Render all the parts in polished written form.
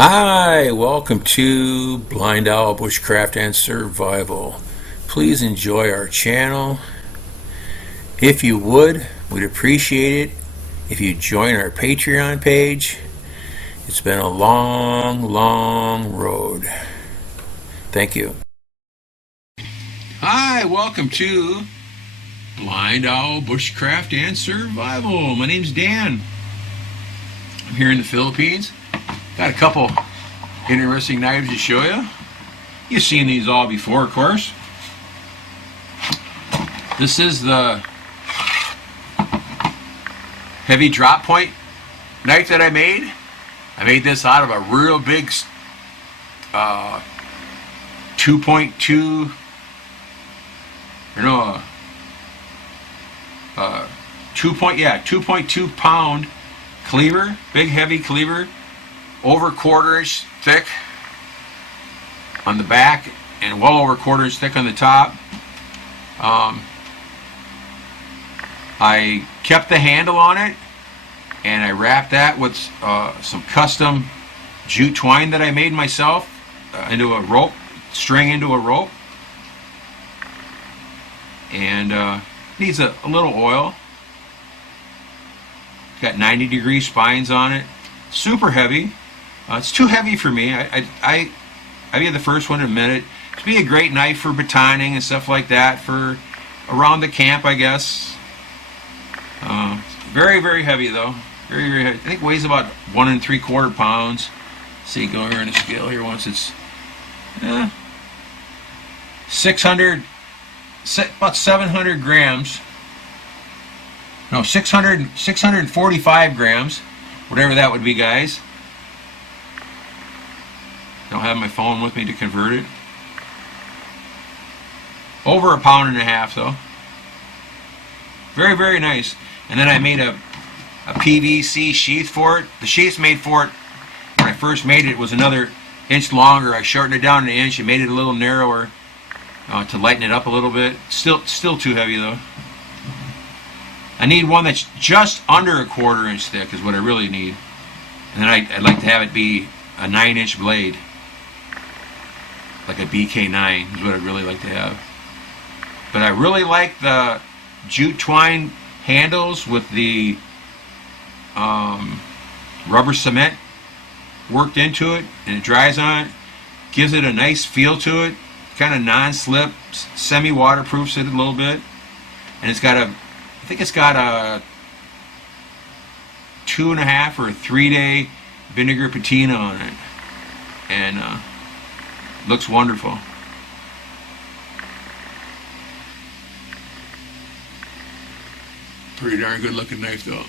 Hi, welcome to BlindOwl Bushcraft and Survival. Please enjoy our channel. If you would, we'd appreciate it if you join our Patreon page. It's been a long road. Thank you. Hi, welcome to BlindOwl Bushcraft and Survival. My name's Dan. I'm here in the Philippines. Got a couple interesting knives to show you. You've seen these all before, of course. This is the heavy drop point knife that I made. I made this out of a real big 2.2 2.2 pound cleaver, big heavy cleaver, over quarter-inch thick on the back and well over quarter-inch thick on the top. I kept the handle on it and I wrapped that with some custom jute twine that I made myself into a rope, string into a rope, and needs a little oil. It's got 90-degree spines on it. Super heavy. It's too heavy for me. I'd be the first one to admit it. It'd be a great knife for batoning and stuff like that, for around the camp, I guess. Very heavy though. Very heavy. I think it weighs about 1 3/4 pounds. See, go here on the scale here once. It's 700 grams. No, 645 grams, whatever that would be, guys. Don't have my phone with me to convert it. Over 1.5 pounds though. Very nice. And then I made a PVC sheath for it. The sheath made for it when I first made it was another inch longer. I shortened it down an inch and made it a little narrower to lighten it up a little bit. Still too heavy though. I need one that's just under a 1/4 inch thick is what I really need. And then I'd like to have it be a 9-inch blade. Like a BK9 is what I'd really like to have. But I really like the jute twine handles with the rubber cement worked into it, and it dries on it. Gives it a nice feel to it. Kind of non-slip, semi-waterproofs it a little bit. And it's got I think it's got a 2.5 or 3-day vinegar patina on it, and looks wonderful. Pretty darn good looking knife though.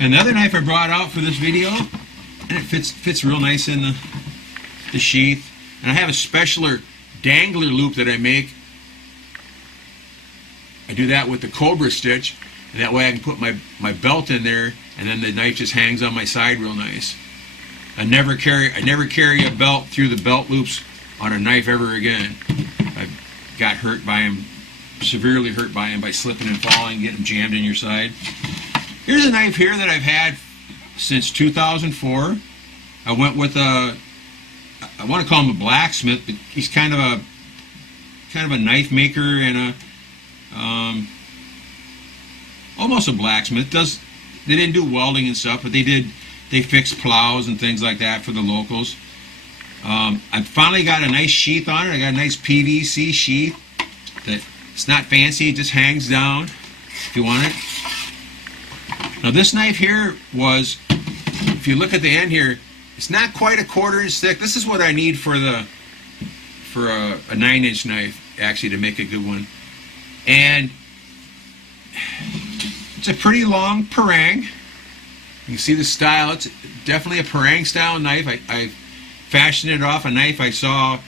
Another knife I brought out for this video, and it fits real nice in the sheath. And I have a special dangler loop that I make. I do that with the Cobra stitch, and that way I can put my belt in there, and then the knife just hangs on my side real nice. I never carry a belt through the belt loops on a knife ever again. I got hurt by them, severely hurt by them, by slipping and falling, getting them jammed in your side. Here's a knife here that I've had since 2004. I went with I want to call him a blacksmith, but he's kind of a knife maker and almost a blacksmith. They didn't do welding and stuff, but they fixed plows and things like that for the locals. I finally got a nice sheath on it. I got a nice PVC sheath that it's not fancy, it just hangs down if you want it. Now this knife here was, if you look at the end here, it's not quite a 1/4 inch thick. This is what I need for a 9-inch knife, actually, to make a good one. And it's a pretty long parang. You can see the style. It's definitely a parang style knife. I fashioned it off a knife I saw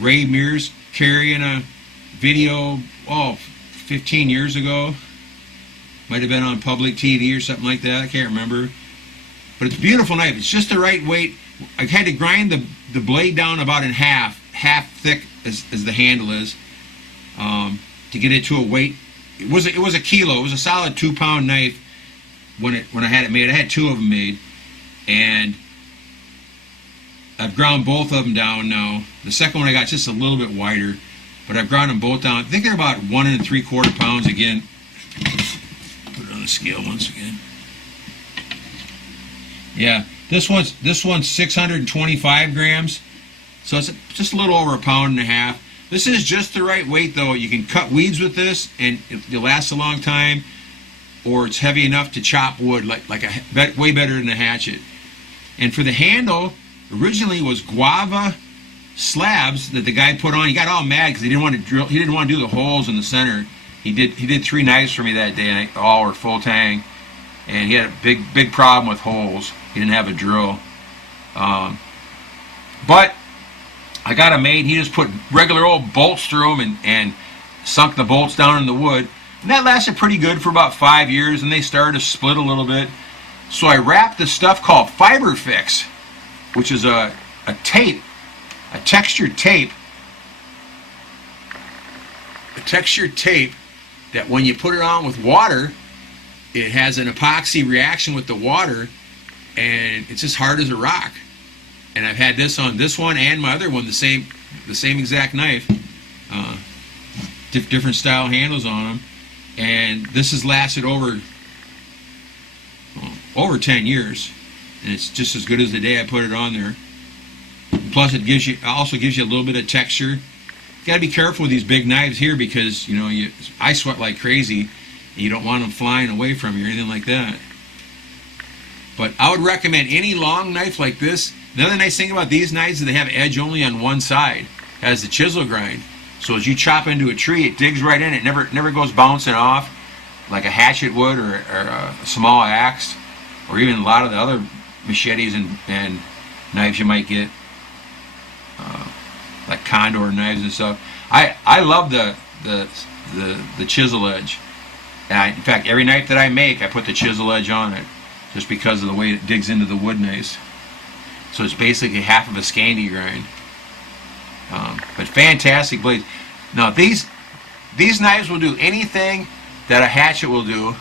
Ray Mears carry in a video 15 years ago. Might have been on public TV or something like that. I can't remember. But it's a beautiful knife. It's just the right weight. I had to grind the blade down about in half thick as the handle is, to get it to a weight. It was a kilo. It was a solid 2-pound knife when I had it made. I had 2 of them made, and I've ground both of them down now. The second one I got just a little bit wider, but I've ground them both down. I think they're about 1 3/4 pounds again. Put it on the scale once again. Yeah, this one's 625 grams, so it's just a little over 1.5 pounds. This is just the right weight, though. You can cut weeds with this, and it'll last a long time. Or it's heavy enough to chop wood, way better than a hatchet. And for the handle, originally it was guava slabs that the guy put on. He got all mad because he didn't want to drill. He didn't want to do the holes in the center. He did 3 knives for me that day, and all were full tang. And he had a big problem with holes. He didn't have a drill. But I got him made. He just put regular old bolts through them and sunk the bolts down in the wood. And that lasted pretty good for about 5 years, and they started to split a little bit. So I wrapped this stuff called Fiber Fix, which is a tape, a textured tape that when you put it on with water, it has an epoxy reaction with the water, and it's as hard as a rock. And I've had this on this one and my other one, the same exact knife, different style handles on them. And this has lasted over 10 years, and it's just as good as the day I put it on there. Plus, it also gives you a little bit of texture. You got to be careful with these big knives here because I sweat like crazy, and you don't want them flying away from you or anything like that. But I would recommend any long knife like this. The other nice thing about these knives is they have edge only on one side. It has the chisel grind. So as you chop into a tree, it digs right in. It never goes bouncing off like a hatchet would or a small axe, or even a lot of the other machetes and knives you might get, like condor knives and stuff. I love the chisel edge. And in fact, every knife that I make, I put the chisel edge on it, just because of the way it digs into the wood nice. So it's basically half of a Scandi grind. But fantastic blades. Now these knives will do anything that a hatchet will do,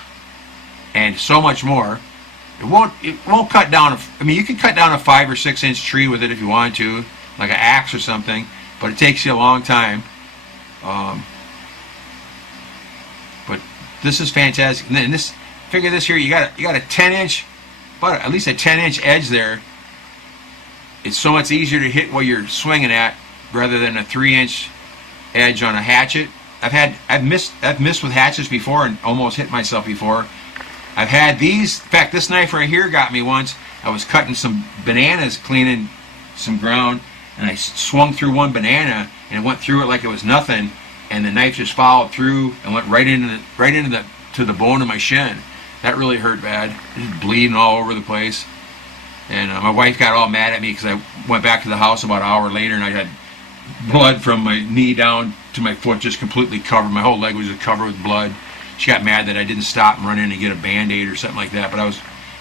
and so much more. It won't cut down. You can cut down a 5 or 6 inch tree with it if you want to, like an axe or something. But it takes you a long time. But this is fantastic. And then figure this here. You got a 10 inch, about at least a 10 inch edge there. It's so much easier to hit what you're swinging at, rather than a 3 inch edge on a hatchet. I've missed with hatchets before and almost hit myself before. I've had these. In fact, this knife right here got me once. I was cutting some bananas, cleaning some ground, and I swung through one banana and it went through it like it was nothing, and the knife just followed through and went right into the bone of my shin. That really hurt bad. It was bleeding all over the place. And my wife got all mad at me because I went back to the house about an hour later and I had blood from my knee down to my foot, just completely covered. My whole leg was just covered with blood. She got mad that I didn't stop and run in and get a Band-Aid or something like that. But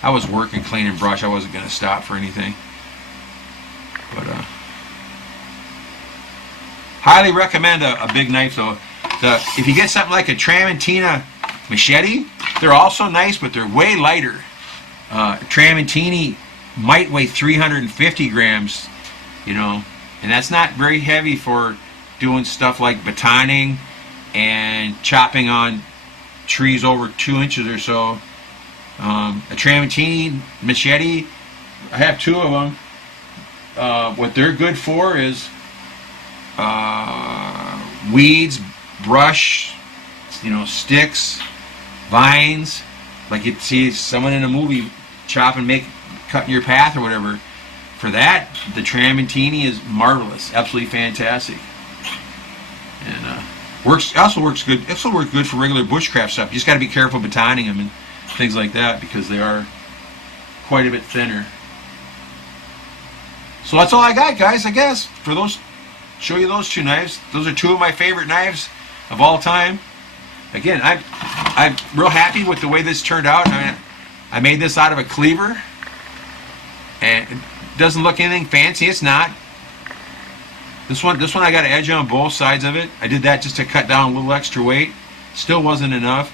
I was working, cleaning brush. I wasn't going to stop for anything. But highly recommend a big knife though. If you get something like a Tramontina machete, they're also nice, but they're way lighter. Tramontini might weigh 350 grams, and that's not very heavy for doing stuff like batoning and chopping on trees over 2 inches or so. A Tramontini machete, I have 2 of them. What they're good for is weeds, brush, sticks, vines, like you'd see someone in a movie cutting your path or whatever. For that, the Tramontini is marvelous, absolutely fantastic, and also works good. Also works good for regular bushcraft stuff. You just got to be careful batoning them and things like that because they are quite a bit thinner. So that's all I got, guys. I guess for show you those 2 knives. Those are 2 of my favorite knives of all time. Again, I'm real happy with the way this turned out. I made this out of a cleaver, and it doesn't look anything fancy. It's not. This one I got an edge on both sides of it. I did that just to cut down a little extra weight. Still wasn't enough.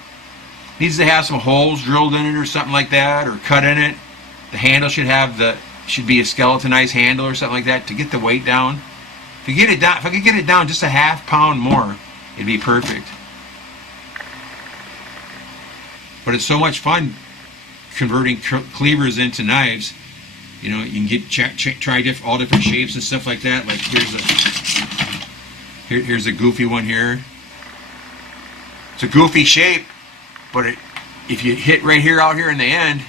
Needs to have some holes drilled in it or something like that, or cut in it. The handle should be a skeletonized handle or something like that to get the weight down. If I could get it down just a half pound more, it'd be perfect. But it's so much fun converting cleavers into knives. You know, you can try all different shapes and stuff like that. Like here's a goofy one here. It's a goofy shape, but if you hit right here out here in the end,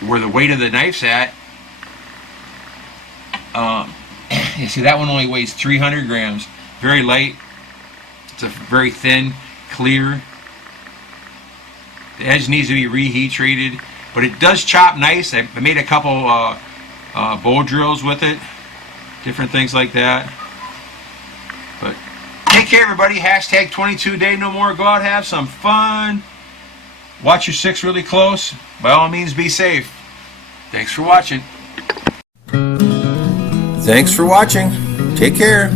where the weight of the knife's at, you see that one only weighs 300 grams. Very light. It's a very thin, clear. The edge needs to be reheat treated, but it does chop nice. I made a couple bow drills with it, different things like that. But take care, everybody. Hashtag 22 day no more. Go out, have some fun. Watch your six really close. By all means, be safe. Thanks for watching. Thanks for watching. Take care.